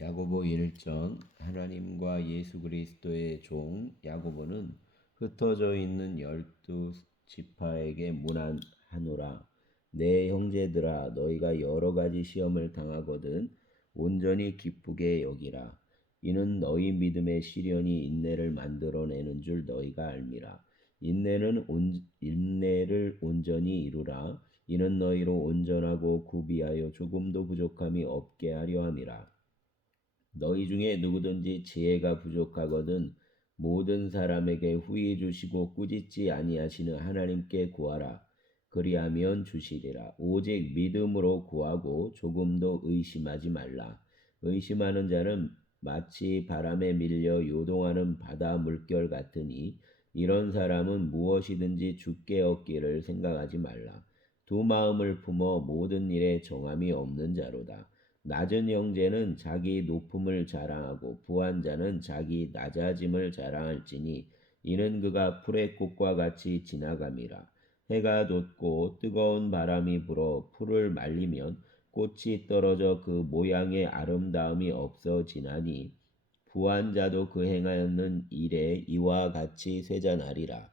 야고보 1장. 하나님과 예수 그리스도의 종 야고보는 흩어져 있는 12지파에게 문안하노라. 내 형제들아, 너희가 여러 가지 시험을 당하거든 온전히 기쁘게 여기라. 이는 너희 믿음의 시련이 인내를 만들어내는 줄 너희가 알미라. 인내를 온전히 이루라. 이는 너희로 온전하고 구비하여 조금도 부족함이 없게 하려 함이라. 너희 중에 누구든지 지혜가 부족하거든 모든 사람에게 후히 주시고 꾸짖지 아니하시는 하나님께 구하라. 그리하면 주시리라. 오직 믿음으로 구하고 조금도 의심하지 말라. 의심하는 자는 마치 바람에 밀려 요동하는 바다 물결 같으니 이런 사람은 무엇이든지 주께 얻기를 생각하지 말라. 두 마음을 품어 모든 일에 정함이 없는 자로다. 낮은 형제는 자기 높음을 자랑하고 부한 자는 자기 낮아짐을 자랑할지니 이는 그가 풀의 꽃과 같이 지나감이라. 해가 돋고 뜨거운 바람이 불어 풀을 말리면 꽃이 떨어져 그 모양의 아름다움이 없어지나니 부한 자도 그 행하였는 일에 이와 같이 쇠잔하리라.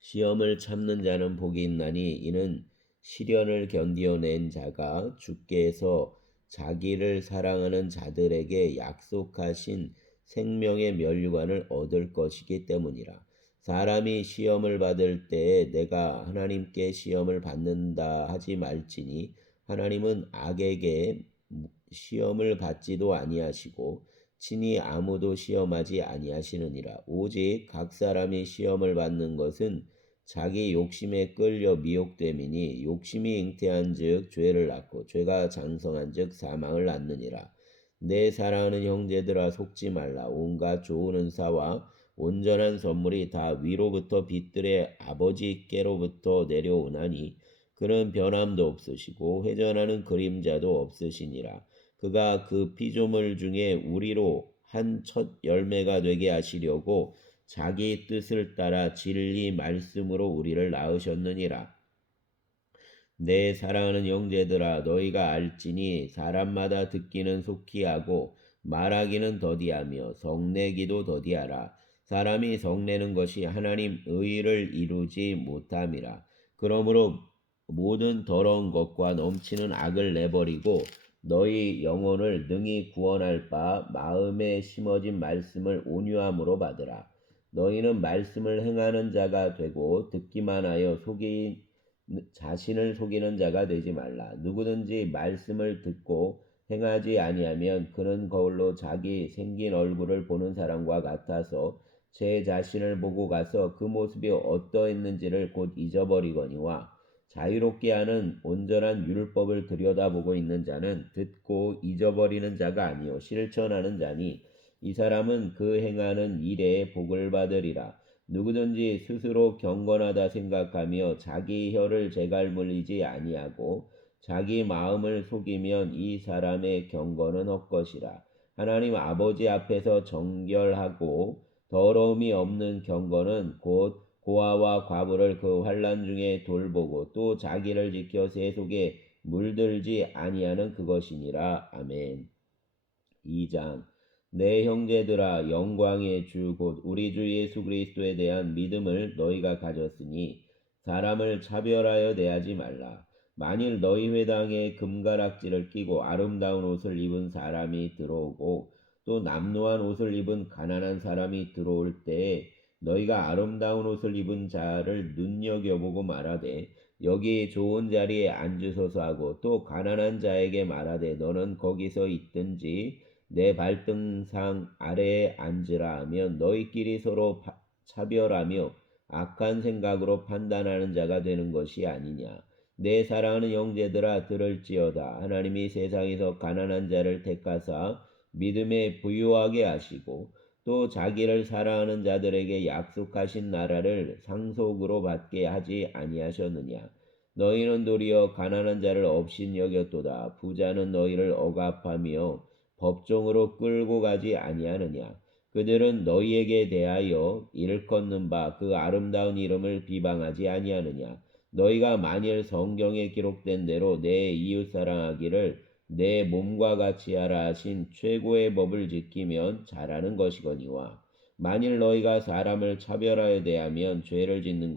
시험을 참는 자는 복이 있나니 이는 시련을 견디어낸 자가 주께서 자기를 사랑하는 자들에게 약속하신 생명의 면류관을 얻을 것이기 때문이라. 사람이 시험을 받을 때에 내가 하나님께 시험을 받는다 하지 말지니 하나님은 악에게 시험을 받지도 아니하시고 친히 아무도 시험하지 아니하시느니라. 오직 각 사람이 시험을 받는 것은 자기 욕심에 끌려 미혹됨이니 욕심이 잉태한즉 죄를 낳고 죄가 장성한즉 사망을 낳느니라. 내 사랑하는 형제들아, 속지 말라. 온갖 좋은 은사와 온전한 선물이 다 위로부터 빛들의 아버지께로부터 내려오나니 그는 변함도 없으시고 회전하는 그림자도 없으시니라. 그가 그 피조물 중에 우리로 한 첫 열매가 되게 하시려고 자기 뜻을 따라 진리 말씀으로 우리를 낳으셨느니라. 내 사랑하는 형제들아, 너희가 알지니 사람마다 듣기는 속히 하고 말하기는 더디하며 성내기도 더디하라. 사람이 성내는 것이 하나님 의를 이루지 못함이라. 그러므로 모든 더러운 것과 넘치는 악을 내버리고 너희 영혼을 능히 구원할 바 마음에 심어진 말씀을 온유함으로 받으라. 너희는 말씀을 행하는 자가 되고 듣기만 하여 자신을 속이는 자가 되지 말라. 누구든지 말씀을 듣고 행하지 아니하면 그는 거울로 자기 생긴 얼굴을 보는 사람과 같아서 제 자신을 보고 가서 그 모습이 어떠했는지를 곧 잊어버리거니와 자유롭게 하는 온전한 율법을 들여다보고 있는 자는 듣고 잊어버리는 자가 아니요 실천하는 자니 이 사람은 그 행하는 일에 복을 받으리라. 누구든지 스스로 경건하다 생각하며 자기 혀를 재갈물리지 아니하고 자기 마음을 속이면 이 사람의 경건은 헛것이라. 하나님 아버지 앞에서 정결하고 더러움이 없는 경건은 곧 고아와 과부를 그 환난 중에 돌보고 또 자기를 지켜 세속에 물들지 아니하는 그것이니라. 아멘. 2장. 내 형제들아, 영광의 주 곧 우리 주 예수 그리스도에 대한 믿음을 너희가 가졌으니 사람을 차별하여 대하지 말라. 만일 너희 회당에 금가락지를 끼고 아름다운 옷을 입은 사람이 들어오고 또 남루한 옷을 입은 가난한 사람이 들어올 때에 너희가 아름다운 옷을 입은 자를 눈여겨보고 말하되 여기 좋은 자리에 앉으소서 하고 또 가난한 자에게 말하되 너는 거기서 있든지 내 발등상 아래에 앉으라 하면 너희끼리 서로 차별하며 악한 생각으로 판단하는 자가 되는 것이 아니냐. 내 사랑하는 형제들아, 들을지어다. 하나님이 세상에서 가난한 자를 택하사 믿음에 부유하게 하시고 또 자기를 사랑하는 자들에게 약속하신 나라를 상속으로 받게 하지 아니하셨느냐. 너희는 도리어 가난한 자를 업신 여겼도다. 부자는 너희를 억압하며 법정으로 끌고 가지 아니하느냐. 그들은 너희에게 대하여 일컫는 바 그 아름다운 이름을 비방하지 아니하느냐. 너희가 만일 성경에 기록된 대로 내 이웃 사랑하기를 내 몸과 같이 하라 하신 최고의 법을 지키면 잘하는 것이거니와 만일 너희가 사람을 차별하여 대하면 죄를 짓는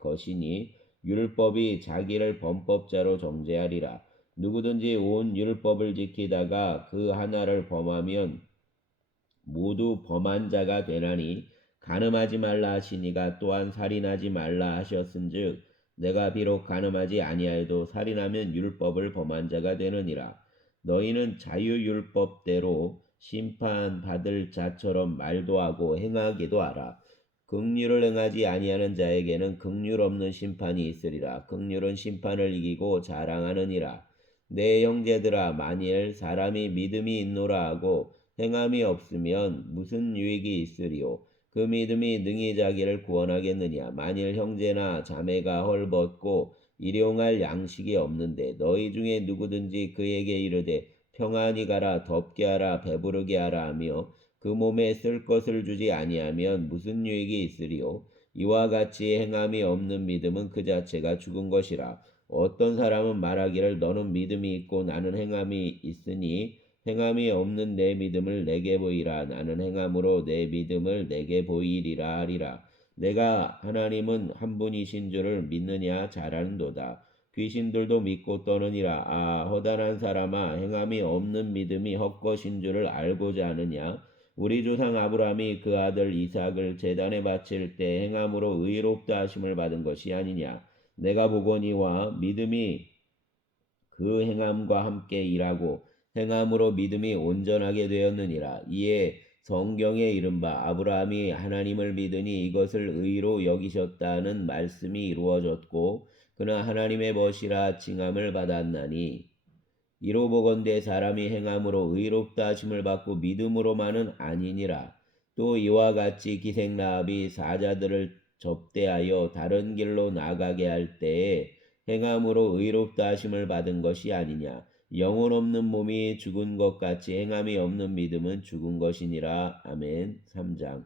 것이니 율법이 자기를 범법자로 정죄하리라. 누구든지 온 율법을 지키다가 그 하나를 범하면 모두 범한 자가 되나니 간음하지 말라 하시니가 또한 살인하지 말라 하셨은즉 내가 비록 간음하지 아니하여도 살인하면 율법을 범한 자가 되느니라. 너희는 자유율법대로 심판받을 자처럼 말도 하고 행하기도 하라. 긍휼을 행하지 아니하는 자에게는 긍휼 없는 심판이 있으리라. 긍휼은 심판을 이기고 자랑하느니라. 내 형제들아, 만일 사람이 믿음이 있노라 하고 행함이 없으면 무슨 유익이 있으리요? 그 믿음이 능히 자기를 구원하겠느냐? 만일 형제나 자매가 헐벗고 일용할 양식이 없는데 너희 중에 누구든지 그에게 이르되 평안히 가라, 덥게 하라, 배부르게 하라 하며 그 몸에 쓸 것을 주지 아니하면 무슨 유익이 있으리요? 이와 같이 행함이 없는 믿음은 그 자체가 죽은 것이라. 어떤 사람은 말하기를 너는 믿음이 있고 나는 행함이 있으니 행함이 없는 내 믿음을 내게 보이라. 나는 행함으로 내 믿음을 내게 보이리라 하리라. 내가 하나님은 한 분이신 줄을 믿느냐? 잘 아는도다. 귀신들도 믿고 떠느니라. 아, 허다한 사람아, 행함이 없는 믿음이 헛것인 줄을 알고자 하느냐? 우리 조상 아브라함이 그 아들 이삭을 제단에 바칠 때 행함으로 의롭다 하심을 받은 것이 아니냐? 내가 보거니와 믿음이 그 행함과 함께 일하고 행함으로 믿음이 온전하게 되었느니라. 이에 성경에 이른바 아브라함이 하나님을 믿으니 이것을 의로 여기셨다는 말씀이 이루어졌고 그는 하나님의 벗이라 칭함을 받았나니 이로 보건대 사람이 행함으로 의롭다 하심을 받고 믿음으로만은 아니니라. 또 이와 같이 기생라합이 사자들을 접대하여 다른 길로 나가게 할 때에 행함으로 의롭다 하심을 받은 것이 아니냐. 영혼 없는 몸이 죽은 것 같이 행함이 없는 믿음은 죽은 것이니라. 아멘. 3장.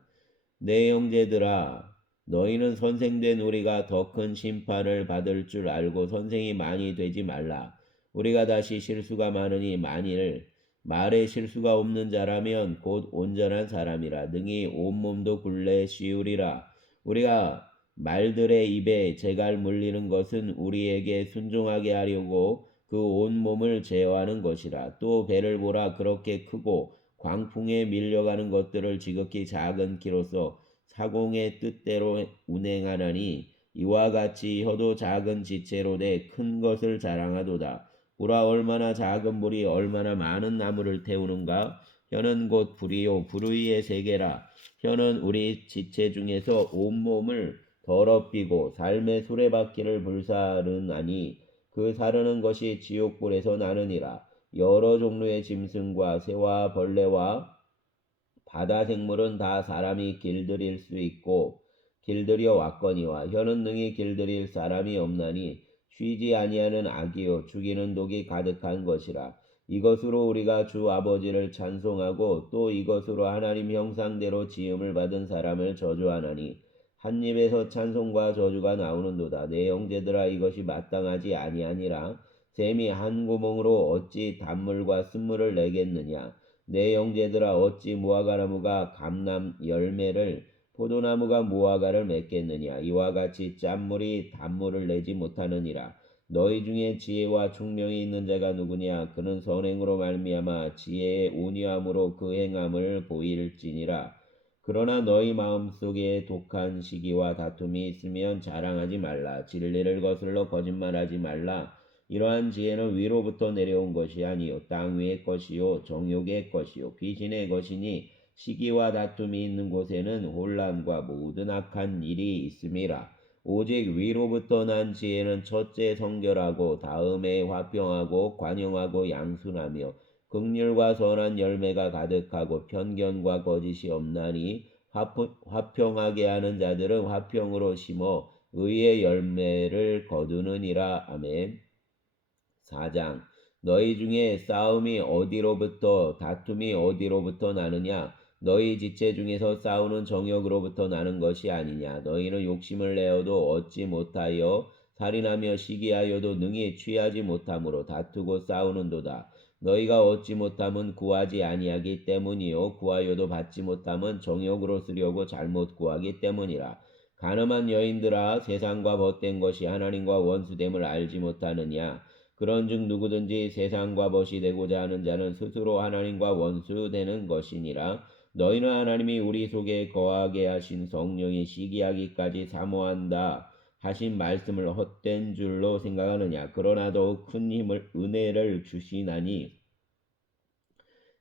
내 형제들아, 너희는 선생된 우리가 더 큰 심판을 받을 줄 알고 선생이 많이 되지 말라. 우리가 다시 실수가 많으니 만일 말에 실수가 없는 자라면 곧 온전한 사람이라 능히 온몸도 굴레 씌우리라. 우리가 말들의 입에 재갈 물리는 것은 우리에게 순종하게 하려고 그 온몸을 제어하는 것이라. 또 배를 보라, 그렇게 크고 광풍에 밀려가는 것들을 지극히 작은 키로서 사공의 뜻대로 운행하나니 이와 같이 혀도 작은 지체로 돼 큰 것을 자랑하도다. 보라, 얼마나 작은 물이 얼마나 많은 나무를 태우는가. 혀는 곧 불이요 불의의 세계라. 혀는 우리 지체 중에서 온몸을 더럽히고 삶의 수레바퀴를 불사르나니 그 사르는 것이 지옥불에서 나느니라. 여러 종류의 짐승과 새와 벌레와 바다 생물은 다 사람이 길들일 수 있고 길들여 왔거니와 혀는 능히 길들일 사람이 없나니 쉬지 아니하는 악이요 죽이는 독이 가득한 것이라. 이것으로 우리가 주 아버지를 찬송하고 또 이것으로 하나님 형상대로 지음을 받은 사람을 저주하나니 한 입에서 찬송과 저주가 나오는도다. 내 형제들아, 이것이 마땅하지 아니하니라. 샘이 한 구멍으로 어찌 단물과 쓴물을 내겠느냐. 내 형제들아, 어찌 무화과나무가 감람 열매를 포도나무가 무화과를 맺겠느냐. 이와 같이 짠물이 단물을 내지 못하느니라. 너희 중에 지혜와 총명이 있는 자가 누구냐. 그는 선행으로 말미암아 지혜의 온유함으로 그 행함을 보일지니라. 그러나 너희 마음속에 독한 시기와 다툼이 있으면 자랑하지 말라. 진리를 거슬러 거짓말하지 말라. 이러한 지혜는 위로부터 내려온 것이 아니요 땅 위의 것이요 정욕의 것이요 귀신의 것이니 시기와 다툼이 있는 곳에는 혼란과 모든 악한 일이 있음이라. 오직 위로부터 난 지혜는 첫째 성결하고 다음에 화평하고 관용하고 양순하며 긍휼과 선한 열매가 가득하고 편견과 거짓이 없나니 화평하게 하는 자들은 화평으로 심어 의의 열매를 거두느니라. 아멘. 4장. 너희 중에 싸움이 어디로부터 다툼이 어디로부터 나느냐. 너희 지체 중에서 싸우는 정욕으로부터 나는 것이 아니냐. 너희는 욕심을 내어도 얻지 못하여 살인하며 시기하여도 능히 취하지 못하므로 다투고 싸우는도다. 너희가 얻지 못함은 구하지 아니하기 때문이요 구하여도 받지 못함은 정욕으로 쓰려고 잘못 구하기 때문이라. 가늠한 여인들아 세상과 벗된 것이 하나님과 원수됨을 알지 못하느냐. 그런즉 누구든지 세상과 벗이 되고자 하는 자는 스스로 하나님과 원수되는 것이니라. 너희는 하나님이 우리 속에 거하게 하신 성령이 시기하기까지 사모한다 하신 말씀을 헛된 줄로 생각하느냐. 그러나 더욱 큰 힘을 은혜를 주시나니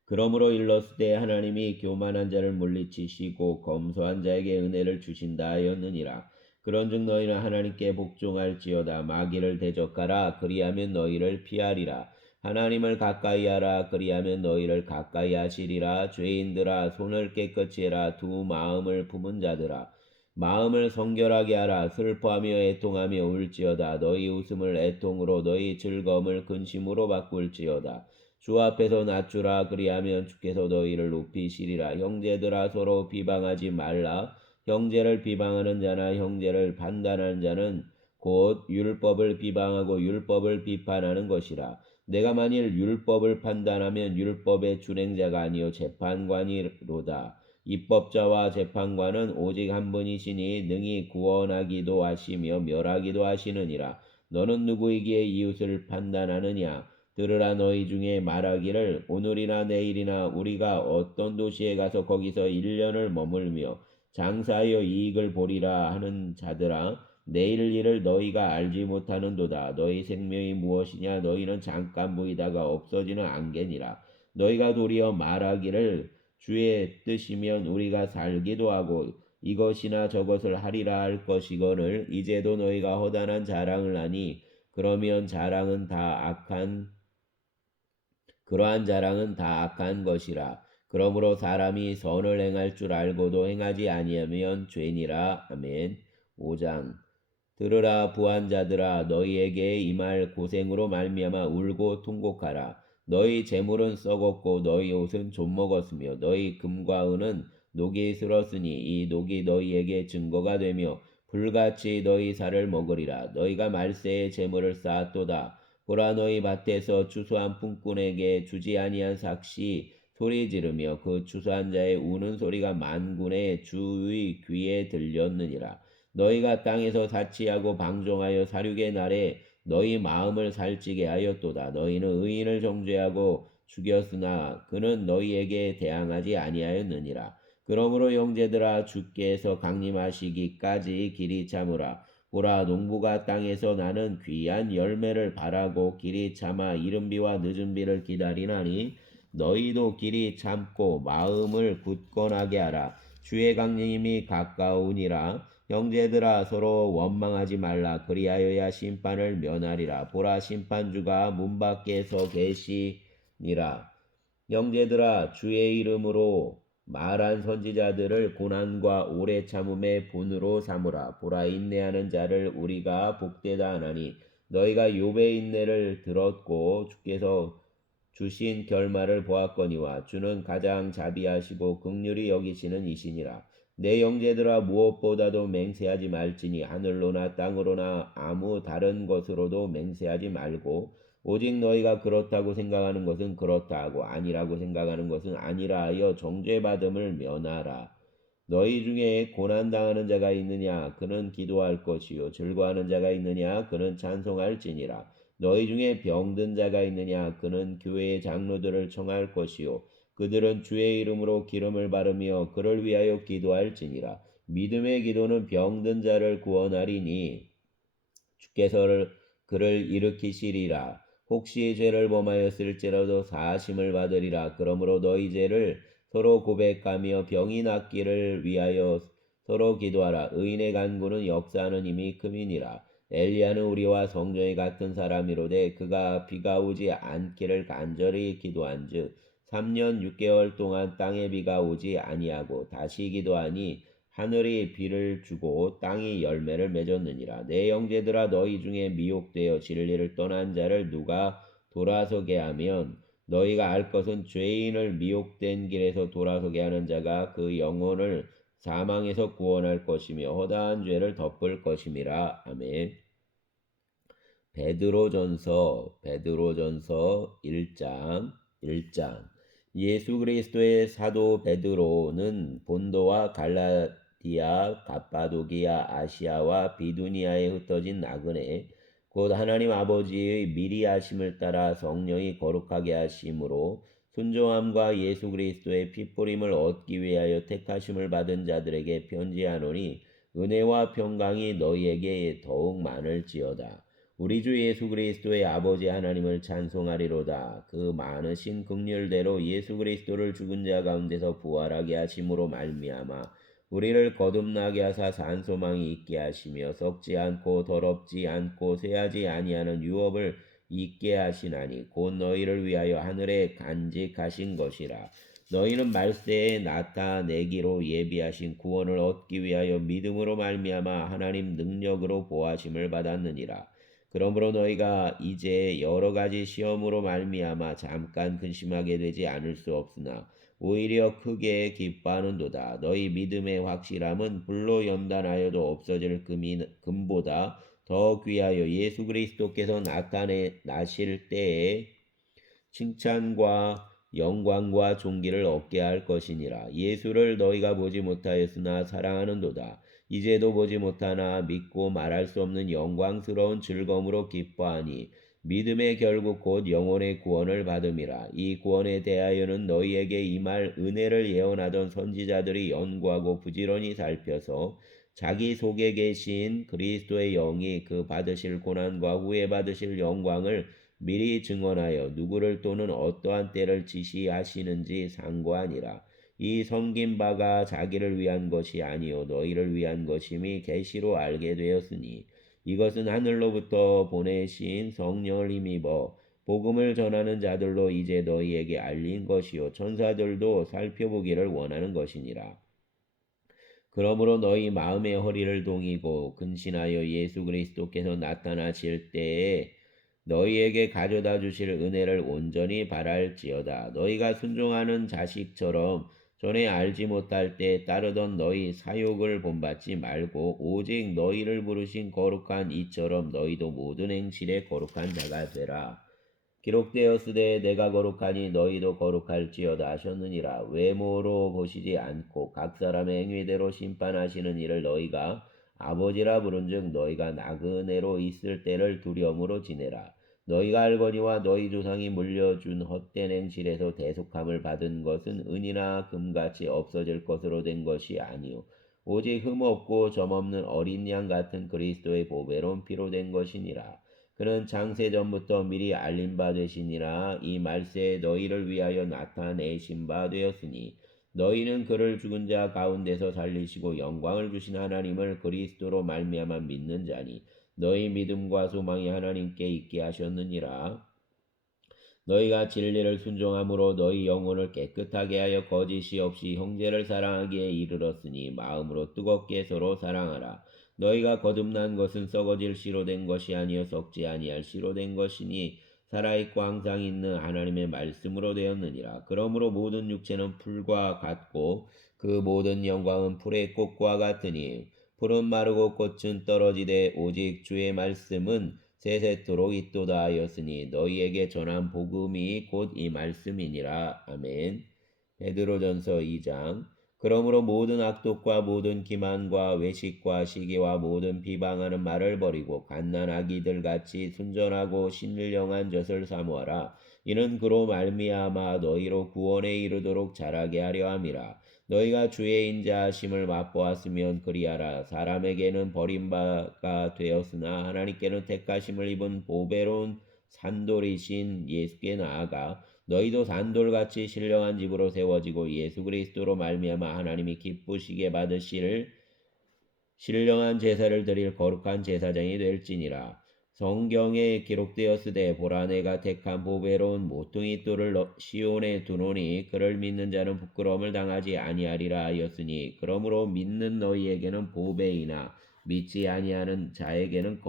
그러므로 일렀을 때 하나님이 교만한 자를 물리치시고 검소한 자에게 은혜를 주신다 하였느니라. 그런즉 너희는 하나님께 복종할지어다. 마귀를 대적하라. 그리하면 너희를 피하리라. 하나님을 가까이하라. 그리하면 너희를 가까이 하시리라. 죄인들아 손을 깨끗이 해라. 두 마음을 품은 자들아 마음을 성결하게 하라. 슬퍼하며 애통하며 울지어다. 너희 웃음을 애통으로 너희 즐거움을 근심으로 바꿀지어다. 주 앞에서 낮추라. 그리하면 주께서 너희를 높이시리라. 형제들아 서로 비방하지 말라. 형제를 비방하는 자나 형제를 판단하는 자는 곧 율법을 비방하고 율법을 비판하는 것이라. 내가 만일 율법을 판단하면 율법의 준행자가 아니요 재판관이로다. 입법자와 재판관은 오직 한 분이시니 능히 구원하기도 하시며 멸하기도 하시느니라. 너는 누구이기에 이웃을 판단하느냐. 들으라. 너희 중에 말하기를 오늘이나 내일이나 우리가 어떤 도시에 가서 거기서 1년을 머물며 장사하여 이익을 보리라 하는 자들아 내일 일을 너희가 알지 못하는도다. 너희 생명이 무엇이냐. 너희는 잠깐 보이다가 없어지는 안개니라. 너희가 도리어 말하기를 주의 뜻이면 우리가 살기도 하고 이것이나 저것을 하리라 할 것이거늘 이제도 너희가 허다한 자랑을 하니 그러한 자랑은 다 악한 것이라. 그러므로 사람이 선을 행할 줄 알고도 행하지 아니하면 죄니라. 아멘. 5장. 들으라. 부한자들아 너희에게 임할 고생으로 말미암아 울고 통곡하라. 너희 재물은 썩었고 너희 옷은 좀먹었으며 너희 금과 은은 녹이 슬었으니 이 녹이 너희에게 증거가 되며 불같이 너희 살을 먹으리라. 너희가 말세에 재물을 쌓았도다. 보라. 너희 밭에서 추수한 품꾼에게 주지 아니한 삭시 소리 지르며 그 추수한 자의 우는 소리가 만군의 주의 귀에 들렸느니라. 너희가 땅에서 사치하고 방종하여 살육의 날에 너희 마음을 살찌게 하였도다. 너희는 의인을 정죄하고 죽였으나 그는 너희에게 대항하지 아니하였느니라. 그러므로 형제들아 주께서 강림하시기까지 길이 참으라. 보라. 농부가 땅에서 나는 귀한 열매를 바라고 길이 참아 이른 비와 늦은 비를 기다리나니 너희도 길이 참고 마음을 굳건하게 하라. 주의 강림이 가까우니라. 형제들아 서로 원망하지 말라. 그리하여야 심판을 면하리라. 보라. 심판주가 문 밖에 서 계시니라. 형제들아 주의 이름으로 말한 선지자들을 고난과 오래 참음의 분으로 삼으라. 보라. 인내하는 자를 우리가 복되다 하나니 너희가 욥의 인내를 들었고 주께서 주신 결말을 보았거니와 주는 가장 자비하시고 긍휼히 여기시는 이시니라. 내 형제들아 무엇보다도 맹세하지 말지니 하늘로나 땅으로나 아무 다른 것으로도 맹세하지 말고 오직 너희가 그렇다고 생각하는 것은 그렇다 하고 아니라고 생각하는 것은 아니라 하여 정죄받음을 면하라. 너희 중에 고난당하는 자가 있느냐 그는 기도할 것이요 즐거워하는 자가 있느냐 그는 찬송할지니라. 너희 중에 병든 자가 있느냐 그는 교회의 장로들을 청할 것이요 그들은 주의 이름으로 기름을 바르며 그를 위하여 기도할지니라. 믿음의 기도는 병든 자를 구원하리니 주께서 그를 일으키시리라. 혹시 죄를 범하였을지라도 사하심을 받으리라. 그러므로 너희 죄를 서로 고백하며 병이 낫기를 위하여 서로 기도하라. 의인의 간구는 역사하는 힘이 큼이니라. 엘리야는 우리와 성전이 같은 사람이로되 그가 비가 오지 않기를 간절히 기도한즉 3년 6개월 동안 땅에 비가 오지 아니하고 다시 기도하니 하늘이 비를 주고 땅이 열매를 맺었느니라. 내 형제들아 너희 중에 미혹되어 진리를 떠난 자를 누가 돌아서게 하면 너희가 알 것은 죄인을 미혹된 길에서 돌아서게 하는 자가 그 영혼을 사망에서 구원할 것이며 허다한 죄를 덮을 것임이라. 아멘. 베드로전서 1장 예수 그리스도의 사도 베드로는 본도와 갈라디아, 갑바도기아, 아시아와 비두니아에 흩어진 나그네 곧 하나님 아버지의 미리 하심을 따라 성령이 거룩하게 하심으로 순종함과 예수 그리스도의 피뿌림을 얻기 위하여 택하심을 받은 자들에게 편지하노니 은혜와 평강이 너희에게 더욱 많을지어다. 우리 주 예수 그리스도의 아버지 하나님을 찬송하리로다. 그 많으신 긍휼대로 예수 그리스도를 죽은 자 가운데서 부활하게 하심으로 말미암아 우리를 거듭나게 하사 산 소망이 있게 하시며 썩지 않고 더럽지 않고 쇠하지 아니하는 유업을 있게 하시나니 곧 너희를 위하여 하늘에 간직하신 것이라. 너희는 말세에 나타내기로 예비하신 구원을 얻기 위하여 믿음으로 말미암아 하나님 능력으로 보하심을 받았느니라. 그러므로 너희가 이제 여러 가지 시험으로 말미암아 잠깐 근심하게 되지 않을 수 없으나 오히려 크게 기뻐하는도다. 너희 믿음의 확실함은 불로 연단하여도 없어질 금보다 더 귀하여 예수 그리스도께서 나타나실 때에 칭찬과 영광과 존귀를 얻게 할 것이니라. 예수를 너희가 보지 못하였으나 사랑하는도다. 이제도 보지 못하나 믿고 말할 수 없는 영광스러운 즐거움으로 기뻐하니 믿음의 결국 곧 영혼의 구원을 받음이라. 이 구원에 대하여는 너희에게 임할 은혜를 예언하던 선지자들이 연구하고 부지런히 살펴서 자기 속에 계신 그리스도의 영이 그 받으실 고난과 후에 받으실 영광을 미리 증언하여 누구를 또는 어떠한 때를 지시하시는지 상고하니라. 이 섬긴 바가 자기를 위한 것이 아니요 너희를 위한 것임이 계시로 알게 되었으니 이것은 하늘로부터 보내신 성령을 힘입어 복음을 전하는 자들로 이제 너희에게 알린 것이요 천사들도 살펴보기를 원하는 것이니라. 그러므로 너희 마음의 허리를 동이고 근신하여 예수 그리스도께서 나타나실 때에 너희에게 가져다 주실 은혜를 온전히 바랄지어다. 너희가 순종하는 자식처럼 전에 알지 못할 때 따르던 너희 사욕을 본받지 말고 오직 너희를 부르신 거룩한 이처럼 너희도 모든 행실에 거룩한 자가 되라. 기록되었으되 내가 거룩하니 너희도 거룩할지어다 하셨느니라. 외모로 보시지 않고 각 사람의 행위대로 심판하시는 이를 너희가 아버지라 부른즉 너희가 나그네로 있을 때를 두려움으로 지내라. 너희가 알거니와 너희 조상이 물려준 헛된 행실에서 대속함을 받은 것은 은이나 금같이 없어질 것으로 된 것이 아니요 오직 흠없고 점없는 어린 양 같은 그리스도의 보배로운 피로 된 것이니라. 그는 창세전부터 미리 알린 바 되시니라. 이 말세에 너희를 위하여 나타내신 바 되었으니 너희는 그를 죽은 자 가운데서 살리시고 영광을 주신 하나님을 그리스도로 말미암아 믿는 자니 너희 믿음과 소망이 하나님께 있게 하셨느니라. 너희가 진리를 순종함으로 너희 영혼을 깨끗하게 하여 거짓이 없이 형제를 사랑하기에 이르렀으니 마음으로 뜨겁게 서로 사랑하라. 너희가 거듭난 것은 썩어질 씨로 된 것이 아니요 썩지 아니할 씨로 된 것이니 살아있고 항상 있는 하나님의 말씀으로 되었느니라. 그러므로 모든 육체는 풀과 같고 그 모든 영광은 풀의 꽃과 같으니 풀은 마르고 꽃은 떨어지되 오직 주의 말씀은 세세토록 있도다 하였으니 너희에게 전한 복음이 곧 이 말씀이니라. 아멘. 베드로전서 2장 그러므로 모든 악독과 모든 기만과 외식과 시기와 모든 비방하는 말을 버리고 갓난아기들 같이 순전하고 신령한 젖을 사모하라. 이는 그로 말미암아 너희로 구원에 이르도록 자라게 하려 함이라. 너희가 주의 인자하심을 맛보았으면 그리하라. 사람에게는 버림바가 되었으나 하나님께는 택하심을 입은 보배로운 산돌이신 예수께 나아가 너희도 산돌같이 신령한 집으로 세워지고 예수 그리스도로 말미암아 하나님이 기쁘시게 받으실 신령한 제사를 드릴 거룩한 제사장이 될지니라. 성경에 기록되었으되 보라 내가 택한 보배로운 모퉁이 돌을 시온에 두노니 그를 믿는 자는 부끄러움을 당하지 아니하리라 하였으니 그러므로 믿는 너희에게는 보배이나 믿지 아니하는 자에게는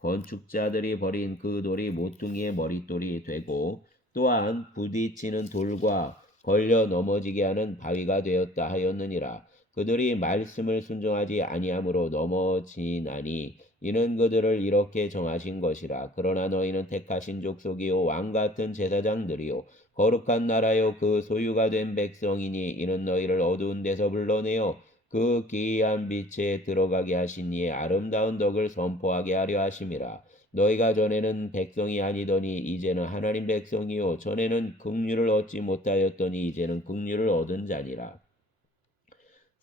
건축자들이 버린 그 돌이 모퉁이의 머릿돌이 되고 또한 부딪히는 돌과 걸려 넘어지게 하는 바위가 되었다 하였느니라. 그들이 말씀을 순종하지 아니함으로 넘어지나니 이는 그들을 이렇게 정하신 것이라. 그러나 너희는 택하신 족속이요 왕 같은 제사장들이요 거룩한 나라요 그 소유가 된 백성이니 이는 너희를 어두운 데서 불러내어 그 기이한 빛에 들어가게 하신 이의 아름다운 덕을 선포하게 하려 하심이라. 너희가 전에는 백성이 아니더니 이제는 하나님 백성이요 전에는 긍휼을 얻지 못하였더니 이제는 긍휼을 얻은 자니라.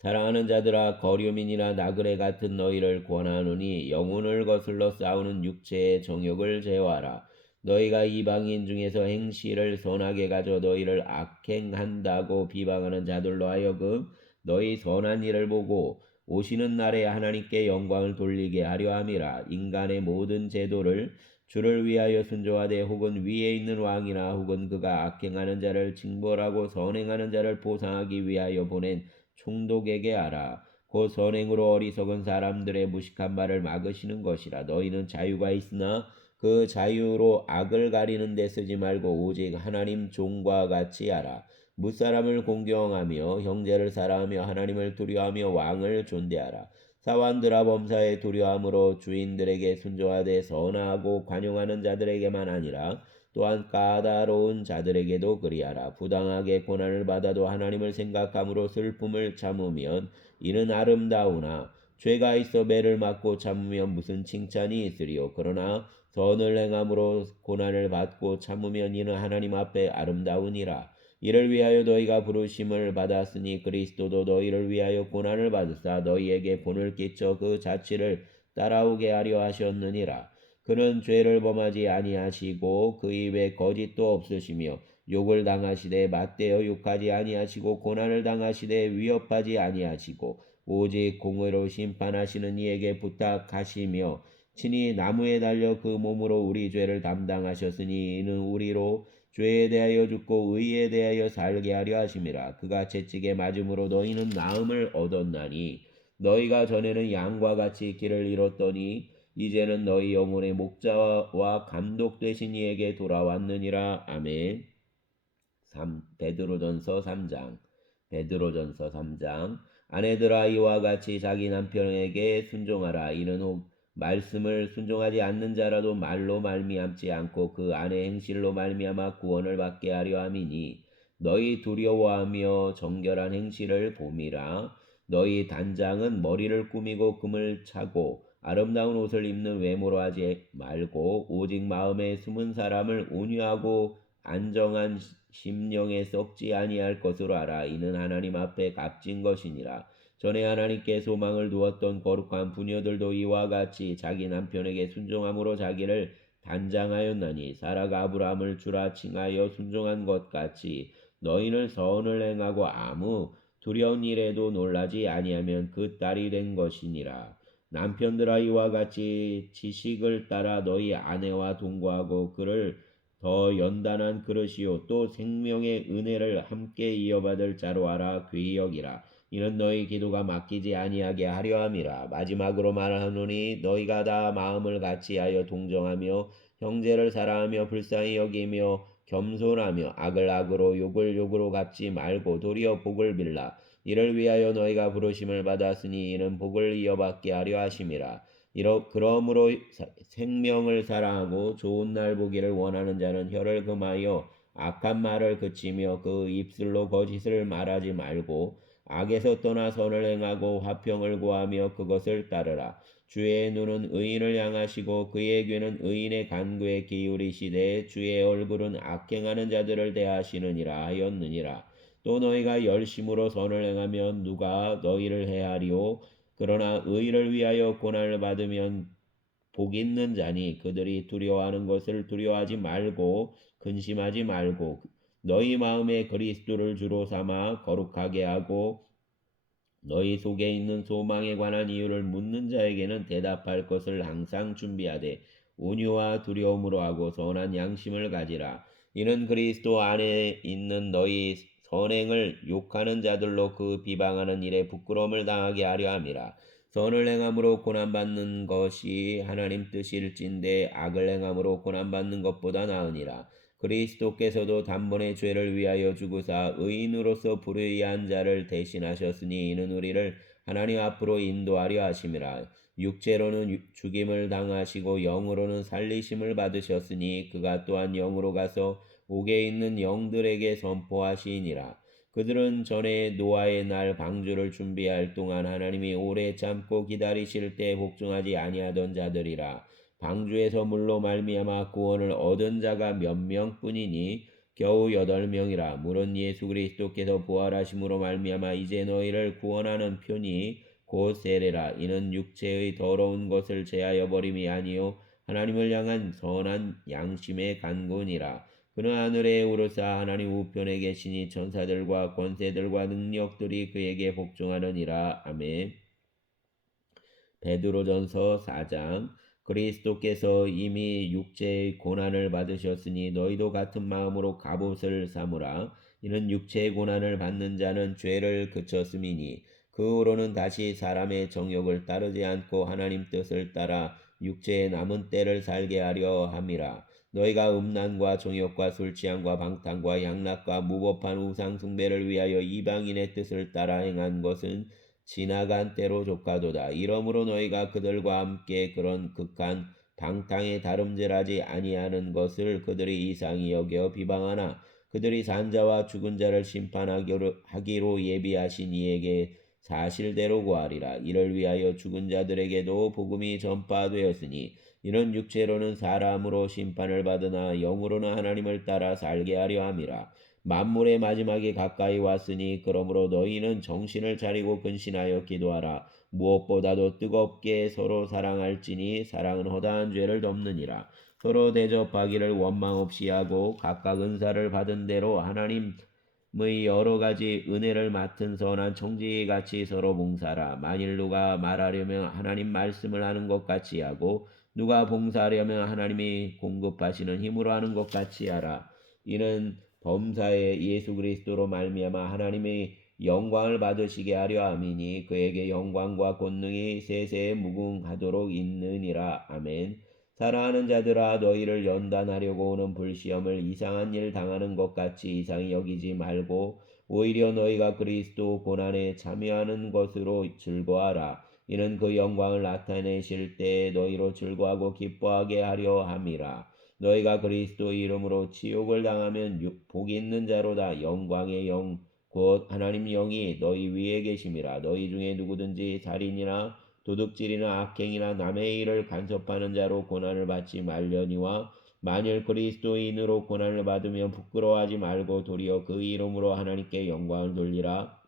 사랑하는 자들아 거류민이나 나그네 같은 너희를 권하노니 영혼을 거슬러 싸우는 육체의 정욕을 제어하라. 너희가 이방인 중에서 행실을 선하게 가져 너희를 악행한다고 비방하는 자들로 하여금 너희 선한 일을 보고 오시는 날에 하나님께 영광을 돌리게 하려 함이라. 인간의 모든 제도를 주를 위하여 순종하되 혹은 위에 있는 왕이나 혹은 그가 악행하는 자를 징벌하고 선행하는 자를 보상하기 위하여 보낸 총독에게 알아. 그 선행으로 어리석은 사람들의 무식한 말을 막으시는 것이라. 너희는 자유가 있으나 그 자유로 악을 가리는 데 쓰지 말고 오직 하나님 종과 같이 하라. 무사람을 공경하며 형제를 사랑하며 하나님을 두려워하며 왕을 존대하라. 사환들아 범사에 두려움으로 주인들에게 순종하되 선하고 관용하는 자들에게만 아니라 또한 까다로운 자들에게도 그리하라. 부당하게 고난을 받아도 하나님을 생각함으로 슬픔을 참으면 이는 아름다우나 죄가 있어 매를 맞고 참으면 무슨 칭찬이 있으리요. 그러나 선을 행함으로 고난을 받고 참으면 이는 하나님 앞에 아름다우니라. 이를 위하여 너희가 부르심을 받았으니 그리스도도 너희를 위하여 고난을 받으사 너희에게 본을 끼쳐 그 자취를 따라오게 하려 하셨느니라. 그는 죄를 범하지 아니하시고 그 입에 거짓도 없으시며 욕을 당하시되 맞대어 욕하지 아니하시고 고난을 당하시되 위협하지 아니하시고 오직 공의로 심판하시는 이에게 부탁하시며 친히 나무에 달려 그 몸으로 우리 죄를 담당하셨으니 이는 우리로 죄에 대하여 죽고 의에 대하여 살게 하려 하심이라. 그가 채찍에 맞음으로 너희는 나음을 얻었나니 너희가 전에는 양과 같이 길을 잃었더니 이제는 너희 영혼의 목자와 감독 되신 이에게 돌아왔느니라. 아멘. 베드로전서 3장. 베드로전서 3장. 아내들아 이와 같이 자기 남편에게 순종하라. 이는 혹 말씀을 순종하지 않는 자라도 말로 말미암지 않고 그 아내 행실로 말미암아 구원을 받게 하려 함이니 너희 두려워하며 정결한 행실을 봄이라. 너희 단장은 머리를 꾸미고 금을 차고 아름다운 옷을 입는 외모로 하지 말고 오직 마음에 숨은 사람을 온유하고 안정한 심령에 썩지 아니할 것으로 알아. 이는 하나님 앞에 값진 것이니라. 전에 하나님께 소망을 두었던 거룩한 부녀들도 이와 같이 자기 남편에게 순종함으로 자기를 단장하였나니 사라가 아브라함을 주라 칭하여 순종한 것 같이 너희는 선을 행하고 아무 두려운 일에도 놀라지 아니하면 그 딸이 된 것이니라. 남편들아 이와 같이 지식을 따라 너희 아내와 동거하고 그를 더 연단한 그릇이요 또 생명의 은혜를 함께 이어받을 자로 알아 귀히 여기라. 이는 너희 기도가 막히지 아니하게 하려 함이라. 마지막으로 말하노니 너희가 다 마음을 같이하여 동정하며 형제를 사랑하며 불쌍히 여기며 겸손하며 악을 악으로 욕을 욕으로 갚지 말고 도리어 복을 빌라. 이를 위하여 너희가 부르심을 받았으니 이는 복을 이어받게 하려 하심이라. 그러므로 생명을 사랑하고 좋은 날 보기를 원하는 자는 혀를 금하여 악한 말을 그치며 그 입술로 거짓을 말하지 말고 악에서 떠나 선을 행하고 화평을 구하며 그것을 따르라. 주의 눈은 의인을 향하시고 그의 귀는 의인의 간구에 기울이시되 주의 얼굴은 악행하는 자들을 대하시느니라 하였느니라. 또 너희가 열심으로 선을 행하면 누가 너희를 해하리요? 그러나 의를 위하여 고난을 받으면 복 있는 자니 그들이 두려워하는 것을 두려워하지 말고 근심하지 말고 너희 마음에 그리스도를 주로 삼아 거룩하게 하고 너희 속에 있는 소망에 관한 이유를 묻는 자에게는 대답할 것을 항상 준비하되 온유와 두려움으로 하고 선한 양심을 가지라. 이는 그리스도 안에 있는 너희 선행을 욕하는 자들로 그 비방하는 일에 부끄러움을 당하게 하려 함이라. 선을 행함으로 고난받는 것이 하나님 뜻일진데 악을 행함으로 고난받는 것보다 나으니라. 그리스도께서도 단번에 죄를 위하여 죽으사 의인으로서 불의한 자를 대신하셨으니 이는 우리를 하나님 앞으로 인도하려 하심이라. 육체로는 죽임을 당하시고 영으로는 살리심을 받으셨으니 그가 또한 영으로 가서 옥에 있는 영들에게 선포하시니라. 그들은 전에 노아의 날 방주를 준비할 동안 하나님이 오래 참고 기다리실 때 복종하지 아니하던 자들이라. 방주에서 물로 말미암아 구원을 얻은 자가 몇 명뿐이니 겨우 8명이라. 물은 예수 그리스도께서 부활하심으로 말미암아 이제 너희를 구원하는 편이 곧 세례라. 이는 육체의 더러운 것을 제하여 버림이 아니요 하나님을 향한 선한 양심의 간구니라. 그는 하늘에 오르사 하나님 우편에 계시니 천사들과 권세들과 능력들이 그에게 복종하느니라. 아멘. 베드로전서 4장. 그리스도께서 이미 육체의 고난을 받으셨으니 너희도 같은 마음으로 갑옷을 삼으라. 이는 육체의 고난을 받는 자는 죄를 그쳤음이니 그 후로는 다시 사람의 정욕을 따르지 않고 하나님 뜻을 따라 육체의 남은 때를 살게 하려 함이라. 너희가 음란과 정욕과 술취함과 방탕과 향락과 무법한 우상 숭배를 위하여 이방인의 뜻을 따라 행한 것은 지나간 때로 족하도다. 이러므로 너희가 그들과 함께 그런 극한 방탕에 다름질하지 아니하는 것을 그들이 이상히 여겨 비방하나 그들이 산자와 죽은 자를 심판하기로 예비하신 이에게 사실대로 구하리라. 이를 위하여 죽은 자들에게도 복음이 전파되었으니 이는 육체로는 사람으로 심판을 받으나 영으로는 하나님을 따라 살게 하려 함이라. 만물의 마지막이 가까이 왔으니 그러므로 너희는 정신을 차리고 근신하여 기도하라. 무엇보다도 뜨겁게 서로 사랑할지니 사랑은 허다한 죄를 덮느니라. 서로 대접하기를 원망 없이 하고 각각 은사를 받은 대로 하나님의 여러 가지 은혜를 맡은 선한 청지기같이 서로 봉사하라. 만일 누가 말하려면 하나님 말씀을 하는 것 같이 하고 누가 봉사하려면 하나님이 공급하시는 힘으로 하는 것 같이 하라. 이는 범사에 예수 그리스도로 말미암아 하나님의 영광을 받으시게 하려 함이니 그에게 영광과 권능이 세세에 무궁하도록 있느니라. 아멘. 사랑하는 자들아 너희를 연단하려고 오는 불시험을 이상한 일 당하는 것 같이 이상히 여기지 말고 오히려 너희가 그리스도 고난에 참여하는 것으로 즐거워하라. 이는 그 영광을 나타내실 때 너희로 즐거워하고 기뻐하게 하려 함이라. 너희가 그리스도 이름으로 치욕을 당하면 복이 있는 자로다. 영광의 영 곧 하나님 영이 너희 위에 계심이라. 너희 중에 누구든지 살인이나 도둑질이나 악행이나 남의 일을 간섭하는 자로 고난을 받지 말려니와 만일 그리스도인으로 고난을 받으면 부끄러워하지 말고 도리어 그 이름으로 하나님께 영광을 돌리라.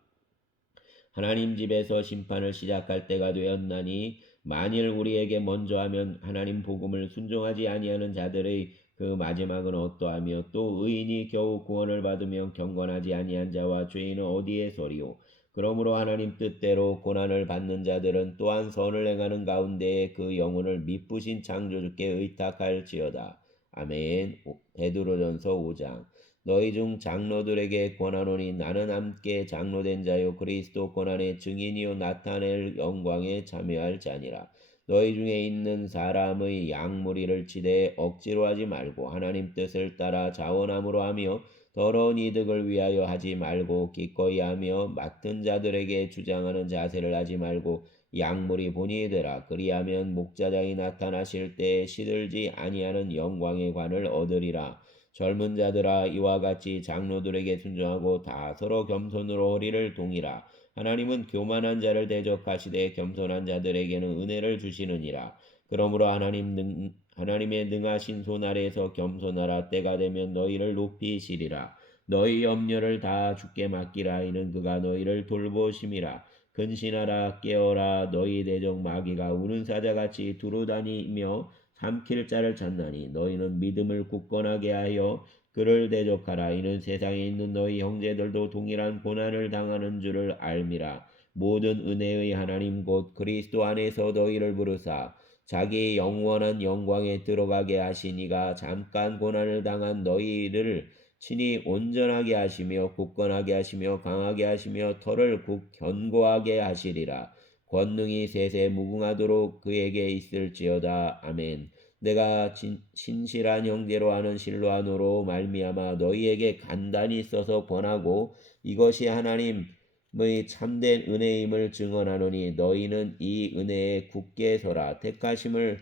하나님 집에서 심판을 시작할 때가 되었나니 만일 우리에게 먼저 하면 하나님 복음을 순종하지 아니하는 자들의 그 마지막은 어떠하며 또 의인이 겨우 구원을 받으면 경건하지 아니한 자와 죄인은 어디에서리요. 그러므로 하나님 뜻대로 고난을 받는 자들은 또한 선을 행하는 가운데에 그 영혼을 미쁘신 창조주께 의탁할지어다. 아멘. 베드로전서 5장. 너희 중 장로들에게 권하노니 나는 함께 장로된 자요 그리스도 고난의 증인이요 나타낼 영광에 참여할 자니라. 너희 중에 있는 사람의 양무리를 치되 억지로 하지 말고 하나님 뜻을 따라 자원함으로 하며 더러운 이득을 위하여 하지 말고 기꺼이 하며 맡은 자들에게 주장하는 자세를 하지 말고 양물이 본이 되라. 그리하면 목자장이 나타나실 때에 시들지 아니하는 영광의 관을 얻으리라. 젊은 자들아 이와 같이 장로들에게 순종하고 다 서로 겸손으로 허리를 동이라. 하나님은 교만한 자를 대적하시되 겸손한 자들에게는 은혜를 주시느니라. 그러므로 하나님의 능하신 손 아래에서 겸손하라. 때가 되면 너희를 높이시리라. 너희 염려를 다 주께 맡기라. 이는 그가 너희를 돌보심이라. 근신하라 깨어라. 너희 대적 마귀가 우는 사자같이 두루다니며 삼킬 자를 찾나니 너희는 믿음을 굳건하게 하여 그를 대적하라. 이는 세상에 있는 너희 형제들도 동일한 고난을 당하는 줄을 알미라. 모든 은혜의 하나님 곧 그리스도 안에서 너희를 부르사 자기 영원한 영광에 들어가게 하시니가 잠깐 고난을 당한 너희를 친히 온전하게 하시며 굳건하게 하시며 강하게 하시며 털을 견고하게 하시리라. 권능이 세세 무궁하도록 그에게 있을지어다. 아멘. 내가 신실한 형제로 하는 실로아노로 말미암아 너희에게 간단히 써서 권하고 이것이 하나님의 참된 은혜임을 증언하노니 너희는 이 은혜에 굳게 서라. 택하심을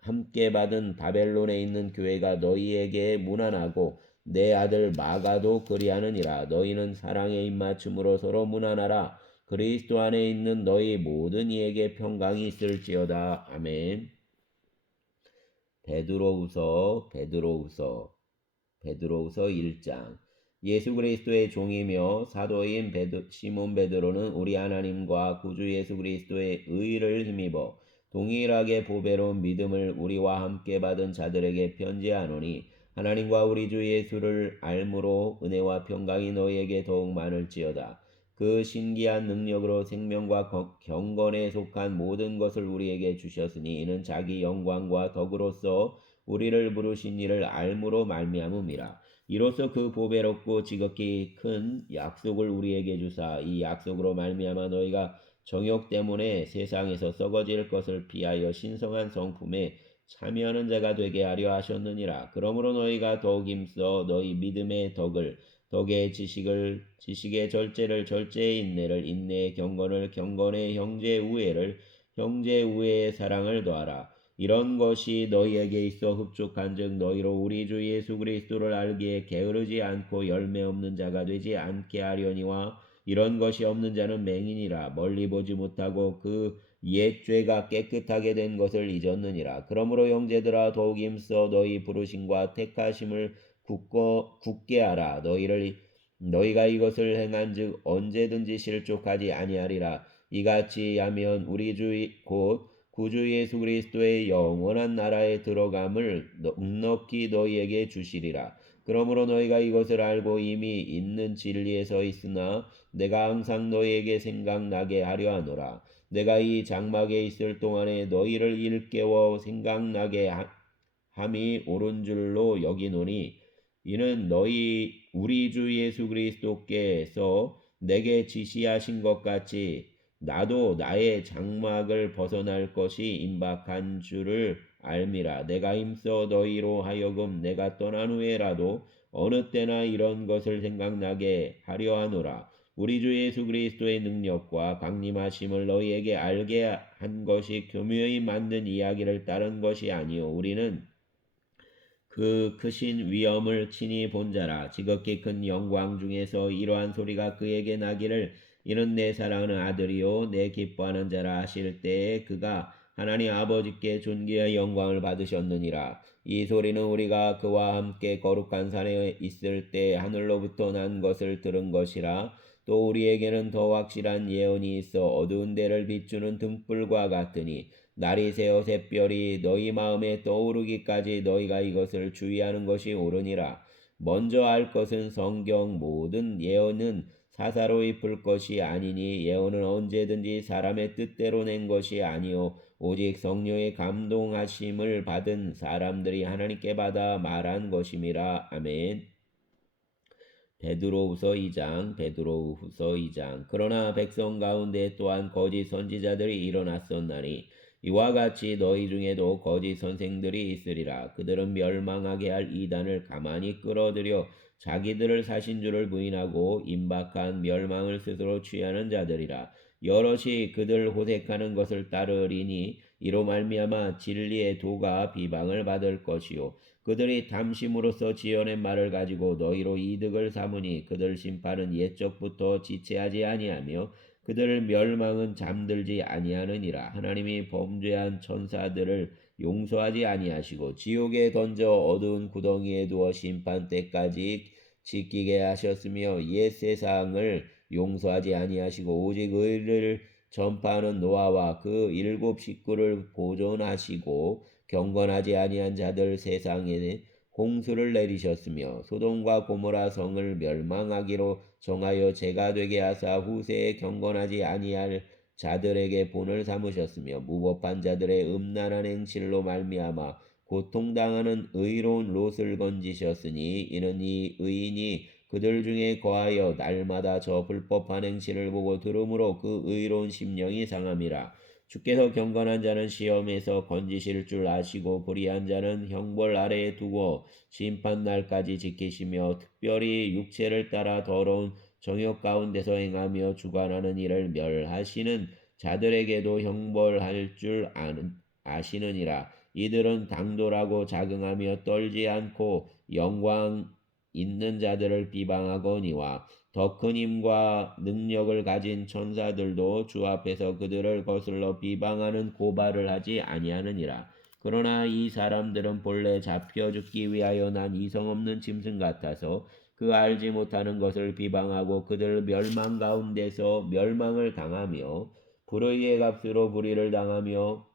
함께 받은 바벨론에 있는 교회가 너희에게 무난하고 내 아들 마가도 그리하느니라. 너희는 사랑의 입맞춤으로 서로 무난하라. 그리스도 안에 있는 너희 모든 이에게 평강이 있을지어다. 아멘. 베드로후서 1장. 예수 그리스도의 종이며 사도인 시몬 베드로는 우리 하나님과 구주 예수 그리스도의 의를 힘입어 동일하게 보배로운 믿음을 우리와 함께 받은 자들에게 편지하노니 하나님과 우리 주 예수를 알므로 은혜와 평강이 너희에게 더욱 많을지어다. 그 신기한 능력으로 생명과 경건에 속한 모든 것을 우리에게 주셨으니 이는 자기 영광과 덕으로서 우리를 부르신 이를 알므로 말미암음이라. 이로써 그 보배롭고 지극히 큰 약속을 우리에게 주사 이 약속으로 말미암아 너희가 정욕 때문에 세상에서 썩어질 것을 피하여 신성한 성품에 참여하는 자가 되게 하려 하셨느니라. 그러므로 너희가 더욱 힘써 너희 믿음의 덕의 지식의 절제를 절제의 인내를 인내의 경건을 경건의 형제 우애를 형제 우애의 사랑을 더하라. 이런 것이 너희에게 있어 흡족한즉 너희로 우리 주 예수 그리스도를 알기에 게으르지 않고 열매 없는 자가 되지 않게 하려니와 이런 것이 없는 자는 맹인이라 멀리 보지 못하고 그 옛 죄가 깨끗하게 된 것을 잊었느니라. 그러므로 형제들아 더욱 힘써 너희 부르심과 택하심을 굳게 하라. 너희가 이것을 행한즉 언제든지 실족하지 아니하리라. 이같이 하면 우리 주 곧 구주 예수 그리스도의 영원한 나라에 들어감을 넉넉히 너희에게 주시리라. 그러므로 너희가 이것을 알고 이미 있는 진리에 서 있으나 내가 항상 너희에게 생각나게 하려 하노라. 내가 이 장막에 있을 동안에 너희를 일깨워 생각나게 함이 옳은 줄로 여기노니 이는 우리 주 예수 그리스도께서 내게 지시하신 것 같이 나도 나의 장막을 벗어날 것이 임박한 줄을 알미라. 내가 힘써 너희로 하여금 내가 떠난 후에라도 어느 때나 이런 것을 생각나게 하려 하노라. 우리 주 예수 그리스도의 능력과 강림하심을 너희에게 알게 한 것이 교묘히 만든 이야기를 따른 것이 아니요 우리는 그 크신 위엄을 친히 본 자라. 지극히 큰 영광 중에서 이러한 소리가 그에게 나기를 이는 내 사랑하는 아들이요 내 기뻐하는 자라 하실 때에 그가 하나님 아버지께 존귀의 영광을 받으셨느니라. 이 소리는 우리가 그와 함께 거룩한 산에 있을 때 하늘로부터 난 것을 들은 것이라. 또 우리에게는 더 확실한 예언이 있어 어두운 데를 비추는 등불과 같으니 날이 새어 샛별이 너희 마음에 떠오르기까지 너희가 이것을 주의하는 것이 옳으니라. 먼저 알 것은 성경 모든 예언은 사사로이 풀 것이 아니니 예언은 언제든지 사람의 뜻대로 낸 것이 아니요 오직 성령의 감동하심을 받은 사람들이 하나님께 받아 말한 것임이라. 아멘. 베드로후서 2장. 그러나 백성 가운데 또한 거짓 선지자들이 일어났었나니 이와 같이 너희 중에도 거짓 선생들이 있으리라. 그들은 멸망하게 할 이단을 가만히 끌어들여 자기들을 사신 줄을 부인하고 임박한 멸망을 스스로 취하는 자들이라. 여럿이 그들 호색하는 것을 따르리니 이로 말미암아 진리의 도가 비방을 받을 것이요 그들이 담심으로써 지어낸 말을 가지고 너희로 이득을 삼으니 그들 심판은 옛적부터 지체하지 아니하며 그들 멸망은 잠들지 아니하느니라. 하나님이 범죄한 천사들을 용서하지 아니하시고 지옥에 던져 어두운 구덩이에 두어 심판 때까지 지키게 하셨으며 옛 세상을 용서하지 아니하시고 오직 의를 전파하는 노아와 그 7 식구를 보존하시고 경건하지 아니한 자들 세상에 홍수를 내리셨으며 소돔과 고모라 성을 멸망하기로 정하여 죄가 되게 하사 후세에 경건하지 아니할 자들에게 본을 삼으셨으며 무법한 자들의 음란한 행실로 말미암아 고통당하는 의로운 롯을 건지셨으니 이는 이 의인이 그들 중에 거하여 날마다 저 불법한 행실을 보고 들음으로 그 의로운 심령이 상함이라. 주께서 경건한 자는 시험에서 건지실 줄 아시고 불의한 자는 형벌 아래에 두고 심판날까지 지키시며 특별히 육체를 따라 더러운 정욕 가운데서 행하며 주관하는 일을 멸하시는 자들에게도 형벌할 줄 아시느니라. 이들은 당돌하고 자긍하며 떨지 않고 영광 있는 자들을 비방하거니와 더 큰 힘과 능력을 가진 천사들도 주 앞에서 그들을 거슬러 비방하는 고발을 하지 아니하느니라. 그러나 이 사람들은 본래 잡혀 죽기 위하여 난 이성 없는 짐승 같아서 그 알지 못하는 것을 비방하고 그들 멸망 가운데서 멸망을 당하며 불의의 값으로 불의를 당하며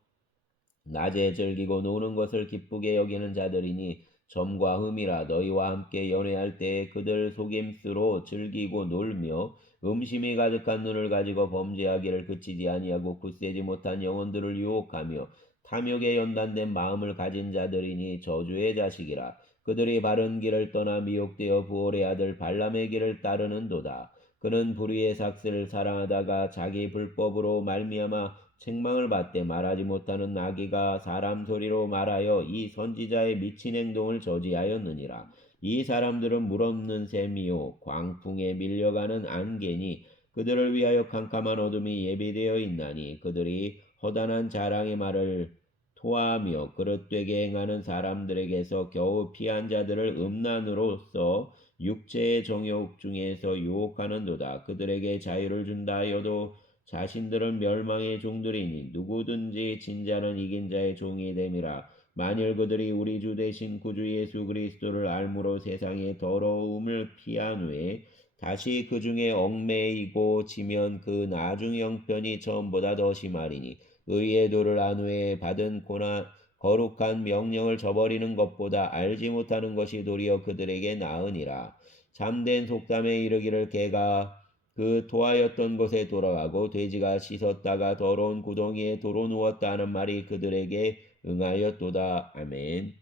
낮에 즐기고 노는 것을 기쁘게 여기는 자들이니 점과 흠이라. 너희와 함께 연회할 때에 그들 속임수로 즐기고 놀며 음심이 가득한 눈을 가지고 범죄하기를 그치지 아니하고 굳세지 못한 영혼들을 유혹하며 탐욕에 연단된 마음을 가진 자들이니 저주의 자식이라. 그들이 바른 길을 떠나 미혹되어 부올의 아들 발람의 길을 따르는도다. 그는 불의의 삭스를 사랑하다가 자기 불법으로 말미암아 책망을 받되 말하지 못하는 나귀가 사람 소리로 말하여 이 선지자의 미친 행동을 저지하였느니라. 이 사람들은 물없는 샘이요 광풍에 밀려가는 안개니 그들을 위하여 캄캄한 어둠이 예비되어 있나니 그들이 허다한 자랑의 말을 토하며 그릇되게 행하는 사람들에게서 겨우 피한 자들을 음란으로써 육체의 정욕 중에서 유혹하는도다. 그들에게 자유를 준다 하여도 자신들은 멸망의 종들이니 누구든지 진자는 이긴 자의 종이 됨이라. 만일 그들이 우리 주 대신 구주 예수 그리스도를 알므로 세상의 더러움을 피한 후에 다시 그 중에 얽매이고 지면 그 나중 형편이 처음보다 더 심하리니 의의 도를 안 후에 받은 고난 거룩한 명령을 저버리는 것보다 알지 못하는 것이 도리어 그들에게 나으니라. 참된 속담에 이르기를 개가 그 토하였던 곳에 돌아가고 돼지가 씻었다가 더러운 구덩이에 도로 누웠다 하는 말이 그들에게 응하였도다. 아멘.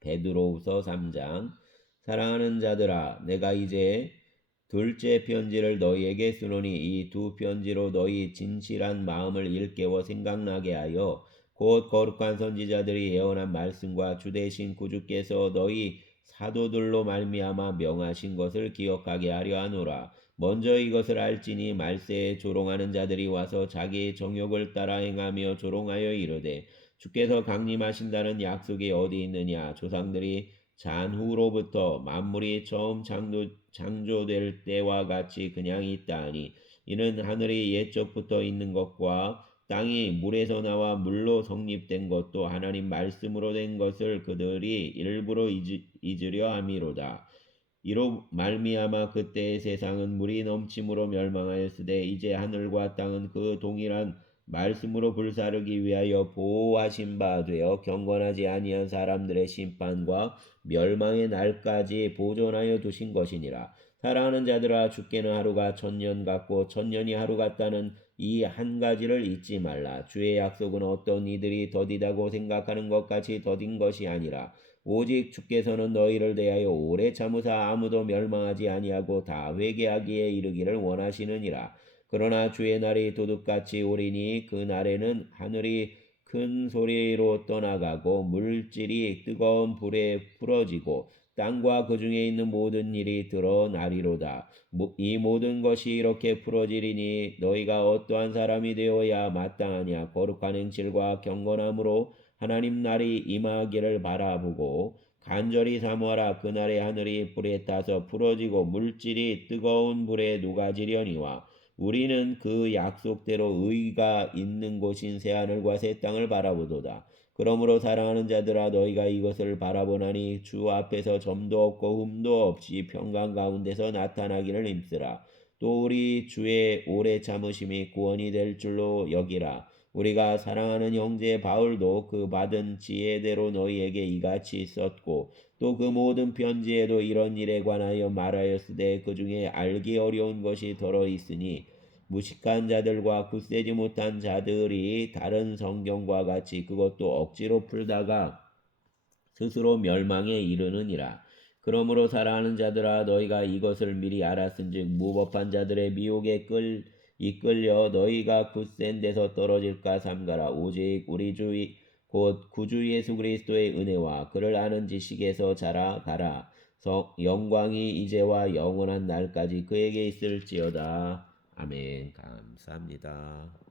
베드로후서 3장. 사랑하는 자들아, 내가 이제 둘째 편지를 너희에게 쓰노니 이 두 편지로 너희 진실한 마음을 일깨워 생각나게 하여 곧 거룩한 선지자들이 예언한 말씀과 주 대신 구주께서 너희 사도들로 말미암아 명하신 것을 기억하게 하려 하노라. 먼저 이것을 알지니 말세에 조롱하는 자들이 와서 자기의 정욕을 따라 행하며 조롱하여 이르되 주께서 강림하신다는 약속이 어디 있느냐. 조상들이 잔후로부터 만물이 처음 창조될 때와 같이 그냥 있다하니 이는 하늘이 옛적부터 있는 것과 땅이 물에서 나와 물로 성립된 것도 하나님 말씀으로 된 것을 그들이 일부러 잊으려 함이로다. 이로 말미암아 그때의 세상은 물이 넘침으로 멸망하였으되 이제 하늘과 땅은 그 동일한 말씀으로 불사르기 위하여 보호하신 바 되어 경건하지 아니한 사람들의 심판과 멸망의 날까지 보존하여 두신 것이니라. 사랑하는 자들아, 주께는 하루가 천년 같고 천년이 하루 같다는 이 한 가지를 잊지 말라. 주의 약속은 어떤 이들이 더디다고 생각하는 것 같이 더딘 것이 아니라 오직 주께서는 너희를 대하여 오래 참으사 아무도 멸망하지 아니하고 다 회개하기에 이르기를 원하시느니라. 그러나 주의 날이 도둑같이 오리니 그 날에는 하늘이 큰 소리로 떠나가고 물질이 뜨거운 불에 풀어지고 땅과 그 중에 있는 모든 일이 드러나리로다. 이 모든 것이 이렇게 풀어지리니 너희가 어떠한 사람이 되어야 마땅하냐. 거룩한 행실과 경건함으로 하나님 날이 임하기를 바라보고 간절히 사모하라. 그날의 하늘이 불에 타서 풀어지고 물질이 뜨거운 불에 녹아지려니와 우리는 그 약속대로 의가 있는 곳인 새하늘과 새 땅을 바라보도다. 그러므로 사랑하는 자들아, 너희가 이것을 바라보나니 주 앞에서 점도 없고 흠도 없이 평강 가운데서 나타나기를 힘쓰라. 또 우리 주의 오래 참으심이 구원이 될 줄로 여기라. 우리가 사랑하는 형제 바울도 그 받은 지혜대로 너희에게 이같이 썼고 또 그 모든 편지에도 이런 일에 관하여 말하였으되 그 중에 알기 어려운 것이 더러 있으니 무식한 자들과 굳세지 못한 자들이 다른 성경과 같이 그것도 억지로 풀다가 스스로 멸망에 이르느니라. 그러므로 사랑하는 자들아, 너희가 이것을 미리 알았은즉 무법한 자들의 미혹에 이끌려 너희가 굳센 데서 떨어질까 삼가라. 오직 우리 주 곧 구주 예수 그리스도의 은혜와 그를 아는 지식에서 자라가라. 영광이 이제와 영원한 날까지 그에게 있을지어다. 아멘. 감사합니다.